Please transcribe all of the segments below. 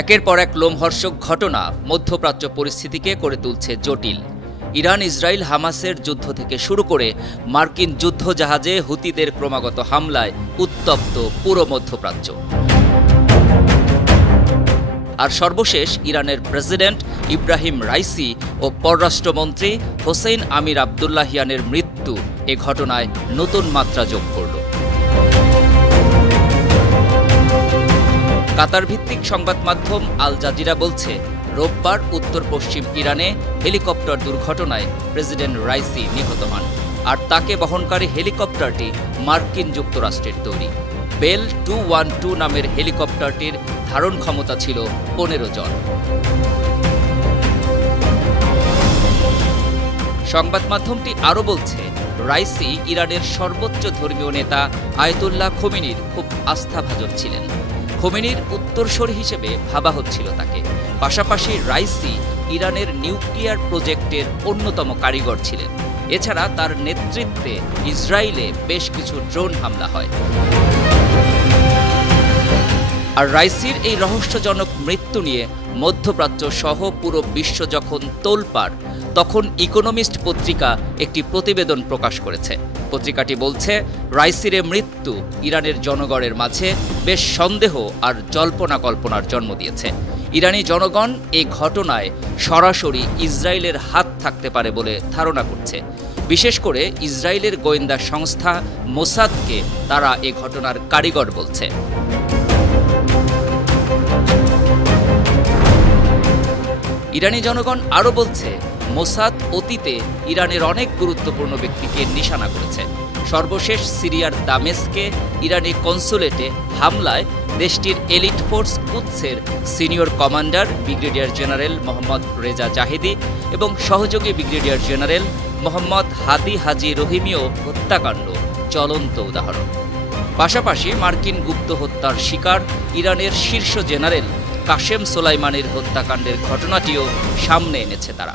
একের পর এক লোমহর্ষক ঘটনা মধ্যপ্রাচ্য পরিস্থিতিকে করে তুলছে জটিল। ইরান ইসরায়েল হামাসের যুদ্ধ থেকে শুরু করে মার্কিন যুদ্ধজাহাজে হুতিদের ক্রমাগত হামলায় উত্তপ্ত পুরো মধ্যপ্রাচ্য। আর সর্বশেষ ইরানের প্রেসিডেন্ট ইব্রাহিম রাইসি ও পররাষ্ট্রমন্ত্রী হোসেইন আমির আবদুল্লাহিয়ানের মৃত্যু এ ঘটনায় নতুন মাত্রা যোগ করল। কাতার ভিত্তিক সংবাদ মাধ্যম আল জাজিরা বলছে, রোববার উত্তর পশ্চিম ইরানে হেলিকপ্টার দুর্ঘটনায় প্রেসিডেন্ট রাইসি নিহত হন, আর তাকে বহনকারী হেলিকপ্টারটি মার্কিন যুক্তরাষ্ট্রের তৈরি বেল 212 নামের হেলিকপ্টারটির ধারণ ক্ষমতা ছিল 15 জন। সংবাদ মাধ্যমটি আরও বলছে, রাইসি ইরানের সর্বোচ্চ ধর্মীয় নেতা আয়াতুল্লাহ খোমেনির খুব আস্থাভাজন ছিলেন। খোমেনির উত্তরসূরি হিসেবে ভাবা হচ্ছিল তাকে। পাশাপাশি রাইসি ইরানের নিউক্লিয়ার প্রজেক্টের অন্যতম কারিগর ছিলেন। এছাড়া তার নেতৃত্বে ইসরায়েলে বেশ কিছু ড্রোন হামলা হয়। আর রাইসির এই রহস্যজনক মৃত্যু নিয়ে মধ্যপ্রাচ্য সহ পুরো বিশ্ব যখন তোলপাড়, তখন ইকোনমিস্ট পত্রিকা একটি প্রতিবেদন প্রকাশ করেছে। পত্রিকাটি বলছে, রাইসির মৃত্যু ইরানের জনগণের মাঝে বেশ সন্দেহ আর জল্পনা কল্পনার জন্ম দিয়েছে। ইরানি জনগণ এই ঘটনায় সরাসরি ইসরায়েলের হাত থাকতে পারে বলে ধারণা করছে। বিশেষ করে ইসরায়েলের গোয়েন্দা সংস্থা মোসাদকে তারা এ ঘটনার কারিগর বলছে। ইরানি জনগণ আরও বলছে, মোসাদ অতীতে ইরানের অনেক গুরুত্বপূর্ণ ব্যক্তিকে নিশানা করেছে। সর্বশেষ সিরিয়ার দামেস্কে ইরানি কনসুলেটে হামলায় দেশটির এলিট ফোর্স কুদসের senior commander brigadier general Mohammad Reza Zahedi এবং সহযোগী brigadier general Mohammad Hadi Haji রহিমিও হত্যাকাণ্ড জ্বলন্ত উদাহরণ। পাশাপাশি মার্কিন গুপ্ত হত্যার শিকার ইরানের শীর্ষ জেনারেল কাশেম সোলাইমানির হত্যাকাণ্ডের ঘটনাটিও সামনে এনেছে তারা।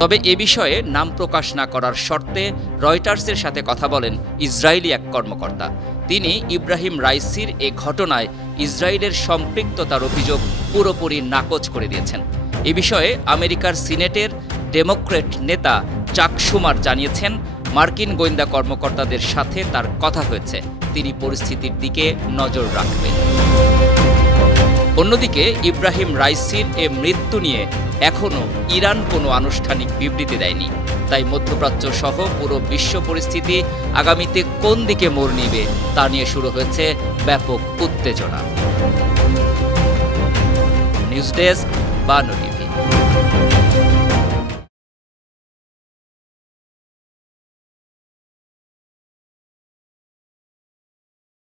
তবে এ বিষয়ে নাম প্রকাশ না করার শর্তে রয়টার্সের সাথে কথা বলেন ইসরায়েলি এক কর্মকর্তা। তিনি ইব্রাহিম রাইসির এ ঘটনায় ইসরায়েলের সম্পৃক্ততার অভিযোগ পুরোপুরি নাকচ করে দিয়েছেন। এ বিষয়ে আমেরিকার সিনেটের ডেমোক্র্যাট নেতা চাক শুমার জানিয়েছেন, মার্কিন গোয়েন্দা কর্মকর্তাদের সাথে তার কথা হয়েছে, তিনি পরিস্থিতির দিকে নজর রাখবেন। অন্যদিকে ইব্রাহিম রাইসির এ মৃত্যু নিয়ে এখনও ইরান কোনো আনুষ্ঠানিক বিবৃতি দেয়নি। তাই মধ্যপ্রাচ্য সহ পুরো বিশ্ব পরিস্থিতি আগামীতে কোন দিকে মোড় নিবে তা নিয়ে শুরু হয়েছে ব্যাপক উত্তেজনা। News desk, Bangla.